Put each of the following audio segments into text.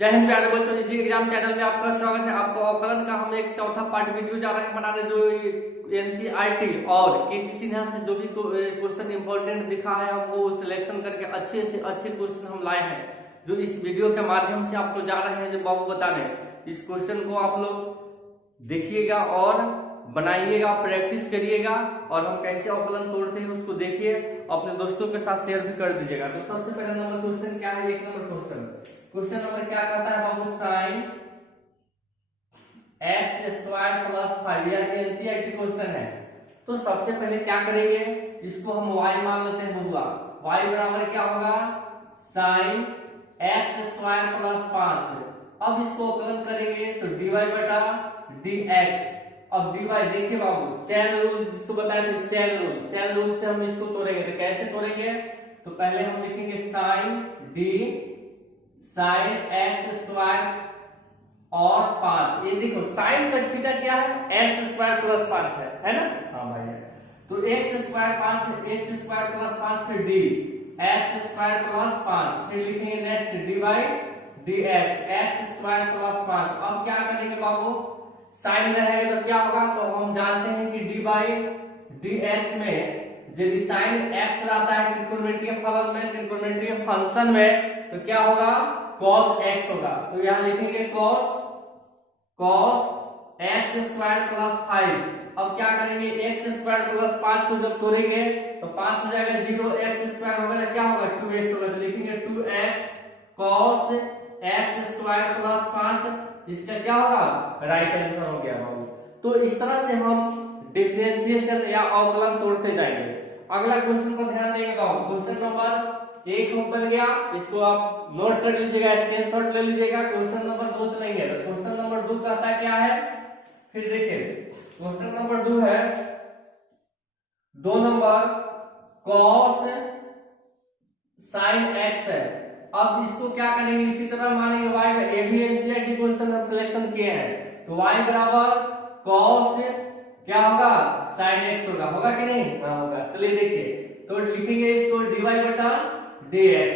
जय हिंद प्यारे बच्चों, इजी एग्जाम चैनल में आपका स्वागत है। आपको अवकलन का हम एक चौथा पार्ट वीडियो जा रहे हैं बनाने, जो एनसीईआरटी और केसी सिन्हा से जो भी क्वेश्चन इंपॉर्टेंट दिखा है हम वो सिलेक्शन करके अच्छे से अच्छे क्वेश्चन हम लाए हैं, जो इस वीडियो के माध्यम से आपको जा रहे हैं जो बाबू बताने। इस क्वेश्चन को आप लोग देखिएगा और बनाइएगा, प्रैक्टिस करिएगा और हम कैसे अवकलन तोड़ते हैं उसको देखिए, अपने दोस्तों के साथ शेयर भी कर दीजिएगा। तो सबसे पहला नंबर क्वेश्चन क्या है? एक नंबर क्वेश्चन नंबर क्या कहता है बाबू? साइन एक्स स्क्वायर प्लस 5, यह एनसीईआरटी क्वेश्चन है। तो सबसे पहले क्या करेंगे, इसको हम y मान लेते हैं बबुआ। y बराबर क्या होगा? Sine x square plus 5। अब इसको अवकलन करेंगे तो dy बटा dx। अब dy देखिए बाबू, चैन रूल जिसको बताए थे, चैन रूल से हम इसको तोड़ेंगे। तो कैसे तोड़ेंगे? तो पहले हम लिखेंगे साइन एक्स स्क्वायर और 5। ये देखो साइन का थीटा क्या है? एक्स स्क्वायर प्लस 5 है ना? हाँ भाई। तो x square 5, x square plus 5, फिर डी एक्स स्क्वायर प्लस 5, फिर लिखेंगे next D by d x square plus 5। अब क्या करेंगे बाबू? साइन रहेगा तो क्या होगा? तो हम जानते हैं कि डी बाई डी एक्स में यदि साइन एक्स रहता है ट्रिग्नोमेट्री फलन में, ट्रिग्नोमेट्री फंक्शन में, तो क्या होगा? cos x होगा। तो यहां लिखेंगे cos एक्स स्क्वायर प्लस 5। अब क्या करेंगे? एक्स स्क्वायर प्लस 5 को जब तोड़ेंगे तो 5 हो जाएगा 0, एक्स स्क्वायर होगा तो क्या होगा? 2x होगा। तो लिखेंगे 2x cos x square plus 5। इसका क्या होगा? राइट आंसर हो गया बाबू। तो इस तरह से हम डिफरेंशिएशन या अवकलन तोड़ते जाएंगे। अगला क्वेश्चन पर ध्यान देंगे बाबू। क्वेश्चन नंबर 1 बन गया, इसको आप नोट कर लीजिएगा, स्क्रीनशॉट ले लीजिएगा। क्वेश्चन नंबर 2 चलेंगे। तो क्वेश्चन नंबर 2 कहता क्या है? फिर देखिए क्वेश्चन नंबर 2 है 2 नंबर cos sin x है। अब इसको क्या करेंगे? इसी तरह मानेंगे y का। ये भी एनसीईआरटी क्वेश्चन हम सिलेक्शन किए हैं। तो y बराबर cos क्या होगा? sin x होगा कि नहीं? हाँ होगा। चलिए देखिए, तो लिखेंगे इसको dy बटा dx,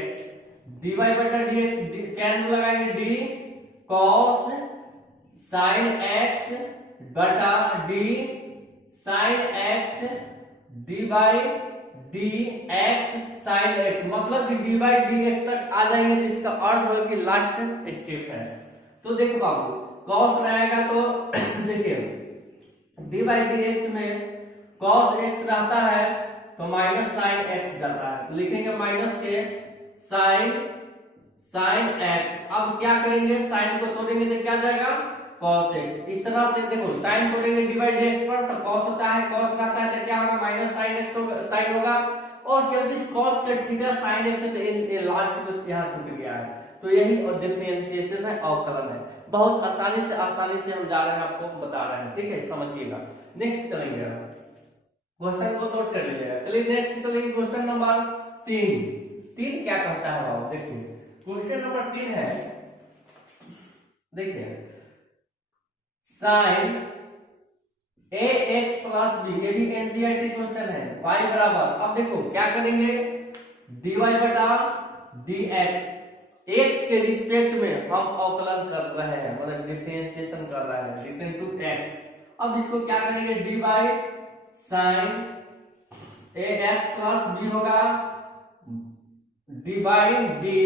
चैन लगाएंगे d cos sin x बटा d sin x d by dx sin x, मतलब कि d बाई dx तक आ जाएंगे तो इसका अर्थ होगा कि लास्ट स्टेप है। तो देखो बाबू, cos रहेगा तो देखिए d बाई dx में cos x रहता है तो माइनस साइन x जाता है। तो लिखेंगे माइनस के साइन x। अब क्या करेंगे? साइन को तोड़ेंगे तो क्या जाएगा? cos x। इस तरह से देखो, साइन तोड़ेंगे डी बाई dx पर तो cos होता है, cos रहता है तो क्या होगा? माइनस साइन x होगा, साइन होगा। और क्योंकि cos का थीटा साइन x है तो ये लास्ट में यहाँ टूट गया है। तो यही डिफरेंशिएशन है, अवकलन है। बहुत आसानी से हम जा रहे हैं, आपको बता रहे हैं, ठीक है? समझिएगा। नेक्स्ट चलेंगे, क्वेश्चन को नोट कर लीजिएगा। चलिए नेक्स्ट चलेंगे क्वेश्चन नंबर 3 क्या कहता है बाबू? देखिए क्वेश्चन नंबर 3 है, देखिए साइन ax प्लस b, ये भी एनसीईआरटी क्वेश्चन है। y बराबर, अब देखो क्या करेंगे? dy बटा dx, x के रिस्पेक्ट में हम अवकलन कर रहे हैं, मतलब डिफरेंशिएशन कर रहे हैं, डिफरेंट टू x। अब इसको क्या करेंगे? D by sine ax plus b होगा D by D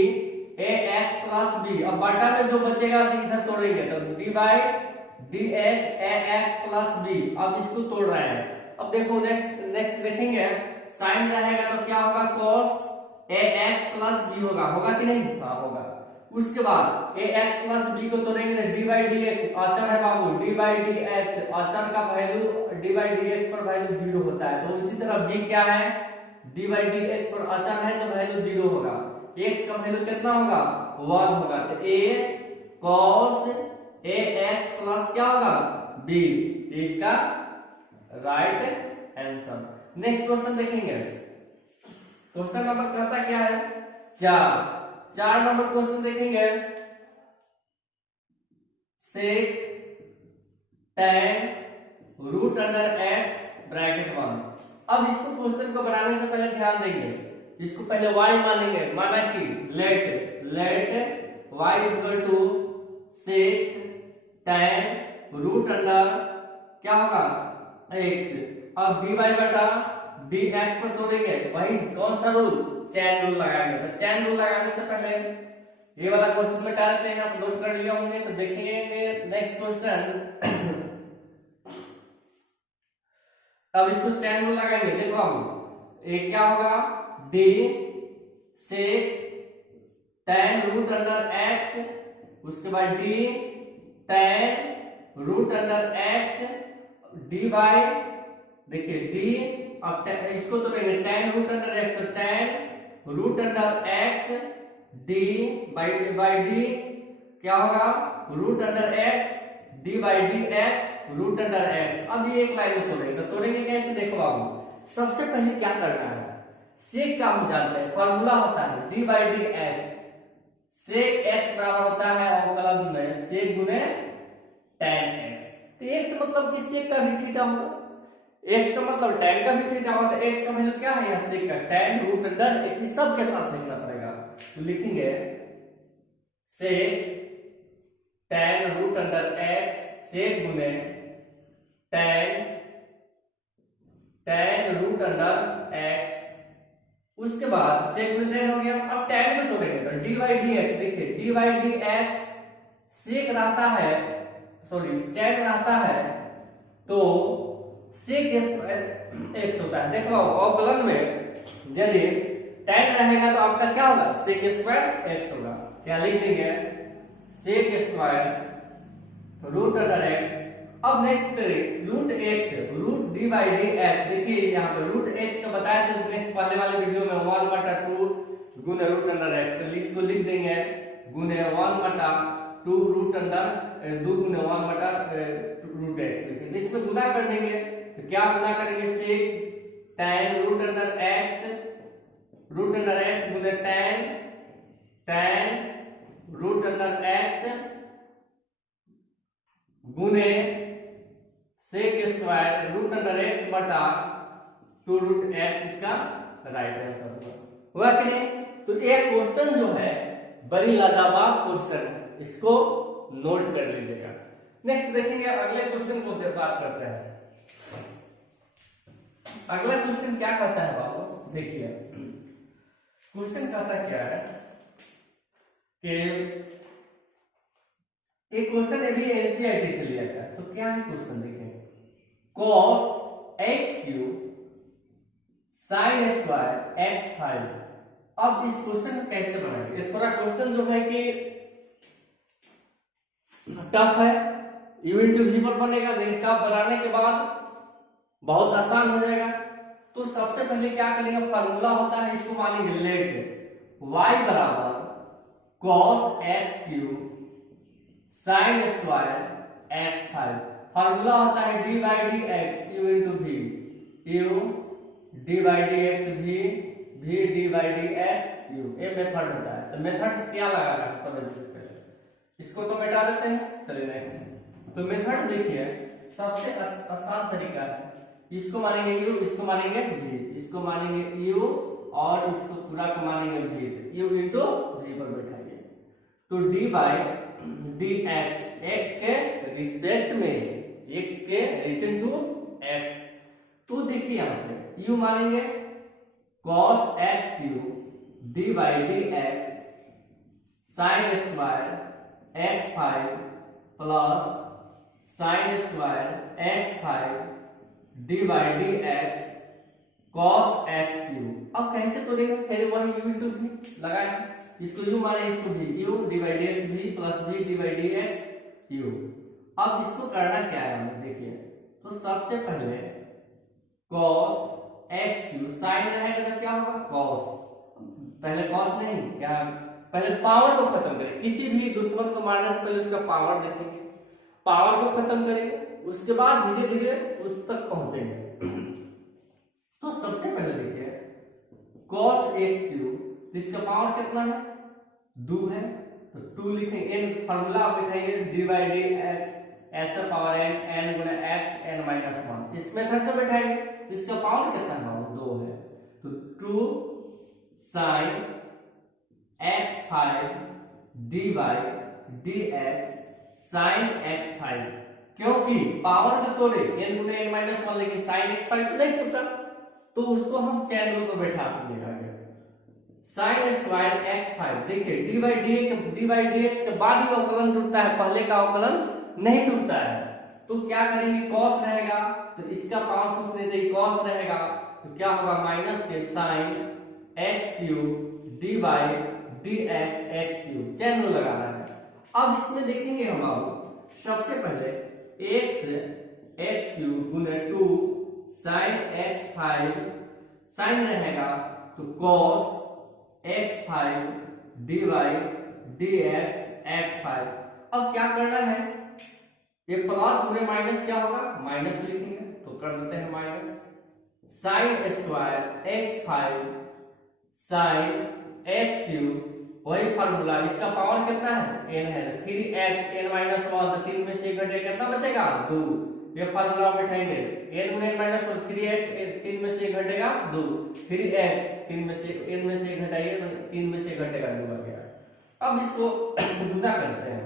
ax plus b। अब बटा में जो बचेगा इधर तोड़ेंगे तो D by D ax plus b। अब इसको तोड़ रहे हैं। अब देखो नेक्स्ट देखेंगे, साइन रहेगा तो क्या होगा? cos ax प्लस b होगा कि नहीं? हाँ होगा। उसके बाद ax प्लस b को तोड़ेंगे तो डी बाई dx, अचर है बाबू, डी बाई dx, अचर का वैल्यू डी बाई dx पर वैल्यू 0 होता है। तो इसी तरह b क्या है? डी बाई dx पर अचर है तो वैल्यू 0 होगा। x का वैल्यू कितना होगा? 1 होगा। तो a cos ax प्लस क्या होगा? b, इसका राइट आंसर। नेक्स्ट क्वेश्चन देखेंगे। क्वेश्चन नंबर कहता क्या है? 4 नंबर क्वेश्चन देखेंगे। sec tan root under x bracket 1। अब इसको क्वेश्चन को बनाने से पहले ध्यान देंगे, इसको पहले y मानेंगे, माना कि let y is equal to sec tan root under क्या होगा x। अब dy बटा dx पर तोड़ेंगे, वही कौन सा रूल, चैन रूल लगाएंगे। तो चैन रूल लगाने से पहले ये वाला क्वेश्चन में डालते हैं, आप नोट कर लिए होंगे। तो देखिए नेक्स्ट क्वेश्चन अब इसको चैन रूल लगाएंगे। देखो अब एक क्या होगा, d sec tan root under x, उसके बाद d tan root under x dy, देखिए d, अब इसको तो लेंगे tan रूट अंडर x, तो tan root under x d by d क्या होगा, root under x d by d x root under x। अब ये एक लाइन में तोड़ेंगे, तो तोड़ेंगे कैसे, देखो बाबू सबसे पहले क्या करना है, सेक का हम जानते हैं, फॉर्मूला होता है d by d x, sec x बराबर होता है अवकलन में सेक गुने tan x। तो x मतलब कि सेक का भी थीटा होगा, x का मतलब tan का भी थीटा होगा। तो x का वैल्यू क्या है यहाँ, सेक का tan रूट अंडर x, सब के साथ लिखना पड़ेगा। तो लिखेंगे सेक tan रूट अंडर x सेक गुने tan रूट अंडर x, उसके बाद सेक गुने tan हो गया। अब tan में तोड़ेंगे तो dy dx, देखिए dy dx सेक रहता है, सॉरी tan रहता है, तो सेक स्क्वायर x होता है। देखो अवकलन में यदि tan रहेगा तो आपका क्या होगा, सेक स्क्वायर x होगा। क्या लिख देंगे, sec square root under x। अब नेक्स्ट करें root x root d by d x, देखिए यहाँ पे रूट x का बताया था नेक्स्ट पहले वाले वीडियो में 1/2 गुने रूट अंडर x, तो इसको लिख देंगे गुने 1/2 रूट अंडर 2 गुने 1/2 रूट x लिखेंगे। इसमें गुना कर देंगे, तो क्या गुना करेंगे, sec tan root under x गुने tan रूट अंडर x गुने sec square root under x बटा 2 रूट x, इसका राइट आंसर हुआ कि नहीं। तो एक क्वेश्चन जो है बड़ी लाजवाब क्वेश्चन है, इसको नोट कर लीजिएगा। नेक्स्ट देखेंगे अगले क्वेश्चन को बात करते हैं। अगला क्वेश्चन क्या कहता है बाबू, देखिए क्वेश्चन कहता क्या है कि एक क्वेश्चन ये भी एनसीईआरटी से लिया गया। तो क्या है क्वेश्चन, देखें cos x cube sin square x 5। अब इस क्वेश्चन को कैसे बनाएंगे, ये थोड़ा क्वेश्चन जो है कि टफ है, u इंटू v पर बनेगा, लेकिन टफ बनाने के बाद बहुत आसान हो जाएगा। तो सबसे पहले क्या करेंगे, फार्मूला होता है, इसको मानेंगे लेट y बराबर cos x cube sin square x 5। Formula होता है d by d x u into v, u d by d x v d by d x u, ये मेथड होता है। तो मेथड से क्या लगाना है समझ सकते हैं, इसको तो मिटा देते हैं। चलिए नेक्स्ट, तो मेथड देखिए सबसे आसान तरीका है, इसको मानेंगे यू, इसको मानेंगे भी, इसको मानेंगे यू और इसको पूरा को मानेंगे भी, यू इंटू भी पर बैठाइए। तो D by d x, x के रिस्पेक्ट में, एक्स के रिलेटेड टू एक्स। तो देखिए यहाँ पे यू मानेंगे cos x cube D by d x sine square x 5 plus sine square x 5 D by d x cos x cube. अब कैसे तोड़ेंगे, फिर वही u इंटू भी लगाएंगे, इसको u माने इसको भी, u d by d x v plus v d by d x u। अब इसको करना क्या है हमें, देखिए तो सबसे पहले cos x क्यूब, साइन रहेगा तो क्या होगा cos, पहले cos नहीं, क्या पहले पावर को खत्म करें, किसी भी दुश्मन को मारने से पहले उसका पावर देखेंगे, पावर को खत्म करेंगे, उसके बाद धीरे धीरे उस तक पहुंचेंगे। तो सबसे पहले देखिए cos x क्यूब, इसका पावर कितना है 2 है, तो 2 लिखेंगे, n फार्मूला बैठाइए d by d x, x power n, n गुना x n माइनस 1, इस मेथड से बैठाएंगे, इसका पावर कितना है 2 है, तो 2 sin x 5 D by d x sine x five, क्योंकि पावर का तोड़े n गुने n माइनस वन, लेकिन साइन एक्स फाइव तो नहीं पूछा, तो उसको हम चैन रूल पर बैठा देंगे आगे। साइन स्क्वायर एक्स फाइव, देखिए डी बाई डी एक्स के बाद ही अवकलन टूटता है, पहले का अवकलन नहीं टूटता है। तो क्या करेंगे, कॉस रहेगा, तो इसका पावर पूछ लेते हैं, कॉस रहेगा तो क्या होगा, माइनस के sine x cube D by d x cube, chain rule लगा रहा है। अब इसमें देखेंगे हम, अब सबसे पहले एक्स क्यूब गुने 2 साइन एक्स फाइव, साइन रहेगा तो cos x five D by d x five. अब क्या करना है, ये प्लस गुने माइनस क्या होगा, माइनस लिखेंगे, तो कर देते हैं minus sine square x five sine x cube, वही फार्मूला, इसका पावर कितना है, n है, 3x n माइनस वन, तो 3 में से घटेगा कितना बचेगा, 2, ये फार्मूला बैठाएंगे, n गुने n माइनस वन, 3x 3 में से घटेगा 2, 3x 3 में से n में से घटाइए तो 3 में से घटेगा 2 आ गया। अब इसको गुना करते हैं,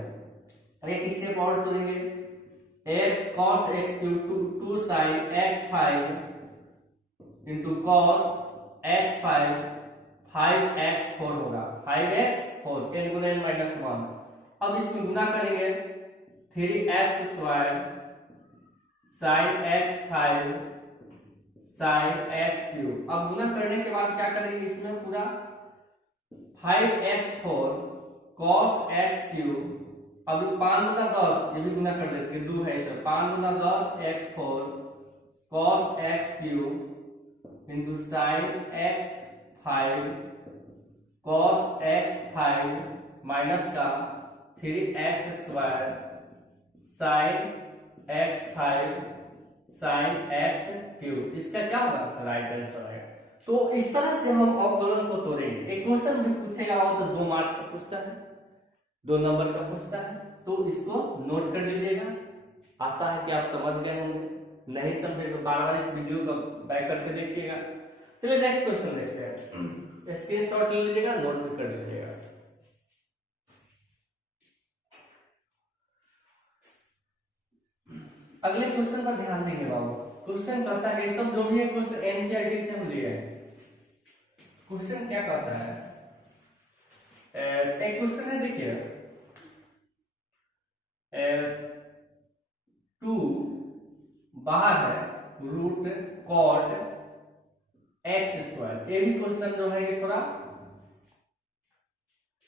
एक स्टेप और तो लेंगे, x cos x cube 2 sin x 5 into cos x 5 5x 4 होगा, 5x 4 n गुने n माइनस वन। अब इसमें गुना करेंगे, 3x square sin x 5 sin x cube. अब गुना करने के बाद क्या करेंगे, इसमें पूरा 5x 4 cos x क्यूब, अभी 5 गुना 10, ये भी गुना कर देते हैं, 2 है इसमें, 5 गुना 10 x 4 cos x cube into sine x 5 cos x 5 minus का 3x square sine x 5 sine x cube, इसका क्या होगा, राइट आंसर आएगा। तो इस तरह से हम अवकलन को तोड़ेंगे। एक क्वेश्चन भी पूछेगा हो तो 2 मार्क्स का पूछता है, 2 नंबर का पूछता है, तो इसको नोट कर लीजिएगा। आशा है कि आप समझ गए होंगे, नहीं समझे तो बार बार इस वीडियो को बैक करके देखिएगा। चलिए नेक्स्ट क्वेश्चन देखते हैं, स्क्रीनशॉट ले लीजिएगा, नोट भी कर लीजिएगा। अगले क्वेश्चन पर ध्यान देंगे बाबू। क्वेश्चन कहता है, ये सब जो भी है क्वेश्चन एनसीईआरटी से हम लिए हैं। क्वेश्चन क्या कहता है, एक क्वेश्चन है, देखिए 2 बाहर है रूट कॉट एक्स स्क्वायर, ये भी क्वेश्चन जो है ये थोड़ा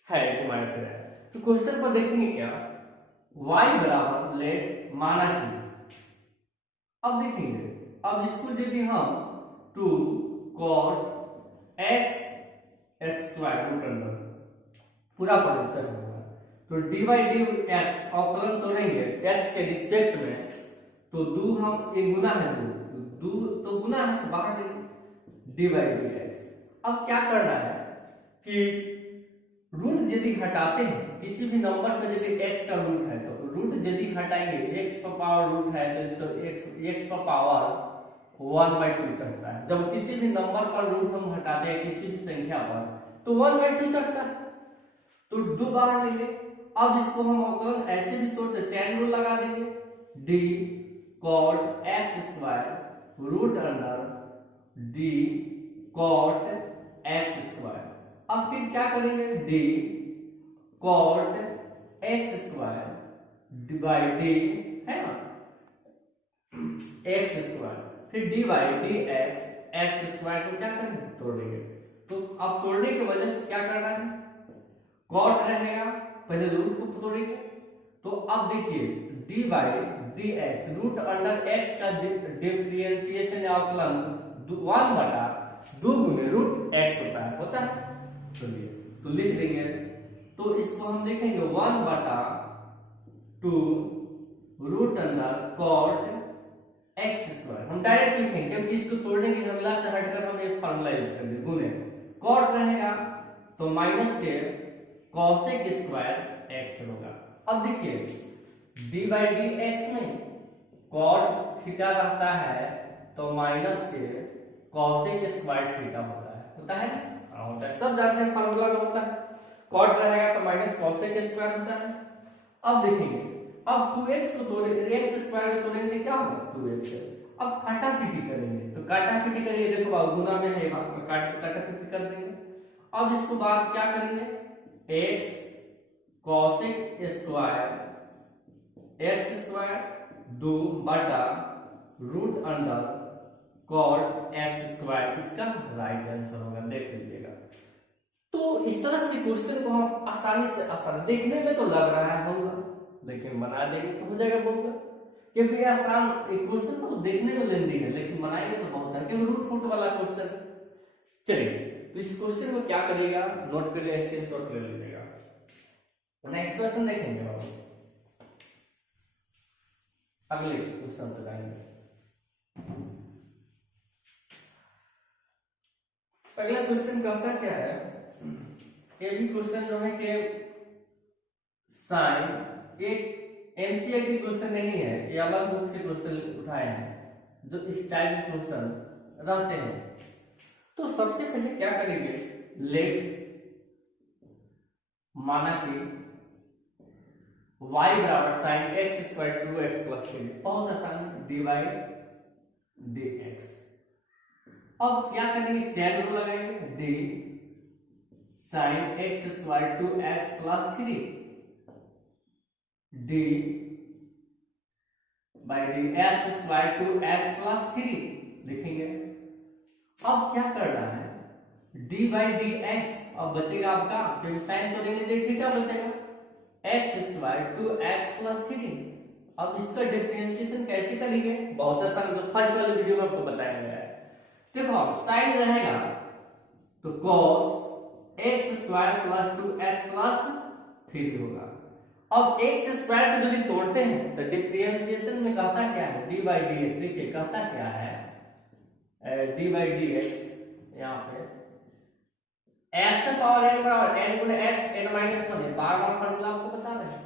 है घुमाया फिरा है। तो क्वेश्चन पर देखेंगे क्या, y बराबर लेट माना कि, अब देखेंगे, अब इसको यदि हम 2 cot x square root under पूरा परिचय होगा, तो डी बाई डी एक्स अवकलन तोड़ेंगे x के रिस्पेक्ट में, तो 2 हम एक गुना है, 2 तो गुना है, बाहर लेंगे डी बाई डी एक्स। अब क्या करना है कि रूट यदि हटाते हैं, किसी भी नंबर पर यदि x का रूट है तो रूट यदि हटाएंगे, x पर पावर रूट है तो इसको x पर पावर 1/2 चढ़ता है। जब किसी भी नंबर पर रूट हम हटाते हैं किसी भी संख्या पर, तो 1/2 चढ़ता है, तो 2 बाहर लेंगे। अब इसको हम अवकलन ऐसे भी तौर से चैन रूल लगा देंगे, d cot x square root under d cot x square. अब फिर क्या करेंगे, d cot x square by d है ना x स्क्वायर, फिर d by d x square को क्या करेंगे, तोड़ेंगे। तो अब तोड़ने की वजह से क्या करना है, कॉट रहेगा, पहले रूट को तोड़ेंगे। तो अब देखिए d by d x root under x का डिफरेंशिएशन या अवकलन 1/2 गुने रूट x होता है। चलिए तो लिख देंगे, तो इसको हम लिखेंगे 1/2 root under cot x square, हम डायरेक्ट लिखेंगे क्योंकि इसको तोड़ने की झमेला से हटकर हम एक फार्मूला यूज करेंगे, गुने कॉट रहेगा तो माइनस के कॉसेक स्क्वायर एक्स होगा। अब देखिए डी बाई डी एक्स में कॉट थीटा रहता है तो माइनस के कॉसेक स्क्वायर थीटा होता है, होता है सब जानते हैं फार्मूला में होता है। कॉट रहेगा तो माइनस कॉसेक स्क्वायर होता है। अब देखेंगे, अब 2x को तोड़े, x स्क्वायर को तोड़ेंगे क्या होगा 2x। अब काटापीटी करेंगे, तो काटापीटी करेंगे, देखो अब गुना में है, काटापीटी कर देंगे। अब इसको बाद क्या करेंगे, x cosec square x square 2 बटा root under cot x square, इसका राइट आंसर होगा, देख लीजिएगा। तो इस तरह से क्वेश्चन को हम आसानी से आसान, देखने में तो लग रहा है होगा, लेकिन बना देंगे तो हो जाएगा बोलगा, क्योंकि आसान क्वेश्चन तो देखने में लेंदी है, लेकिन बनाएंगे तो बहुत है, क्योंकि रूट फुट वाला क्वेश्चन। चलिए, तो इस क्वेश्चन को क्या करिएगा, नोट करिए, स्क्रीनशॉट ले लीजिएगा। नेक्स्ट क्वेश्चन देखेंगे बाबू, अगले क्वेश्चन पे जाएंगे। अगला क्वेश्चन कहता क्या है, ये भी क्वेश्चन जो है कि साइन, एक एनसीईआरटी क्वेश्चन नहीं है, ये अलग बुक से क्वेश्चन उठाए हैं जो इस टाइप के क्वेश्चन रहते हैं। तो सबसे पहले क्या करेंगे, लेट माना कि y बराबर sine x square 2x plus 3, बहुत आसान, dy dx। अब क्या करेंगे, चैन रूल लगाएंगे, D sine x square 2x plus 3 D by d x square 2x plus 3 लिखेंगे। अब क्या करना है, डी बाई डी एक्स, अब बचेगा आपका, क्योंकि साइन तो लेंगे, देख थीटा बचेगा, एक्स स्क्वायर 2x प्लस 3। अब इसका डिफरेंशिएशन कैसे करेंगे, बहुत आसान, तो फर्स्ट वाले वीडियो में आपको बताया गया है। देखो अब साइन रहेगा तो cos x square plus 2x plus 3 होगा। अब एक्स स्क्वायर को यदि तोड़ते हैं तो डिफरेंशिएशन में कहता क्या है, डी बाई डी एक्स, देखिए कहता क्या है, डी बाई डी एक्स, यहाँ पे एक्स पावर एन बराबर एन गुणे एक्स एन माइनस 1 है, बार बार फॉर्मूला आपको बता रहे हैं।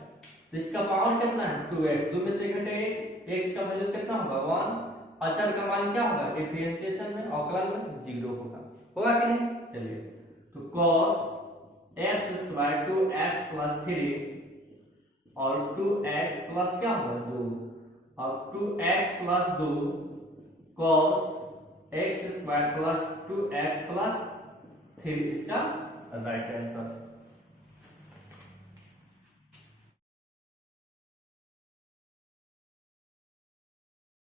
तो इसका पावर कितना है 2x, 2 में से घटे 1, x का वैल्यू कितना होगा 1, अचर का मान क्या होगा, डिफरेंशिएशन में अवकलन में 0 होगा कि नहीं। चलिए, तो cos x square 2x plus 3 और 2x प्लस क्या होगा 2, और 2x plus 2 cos x square plus 2x plus 3, इसका राइट आंसर।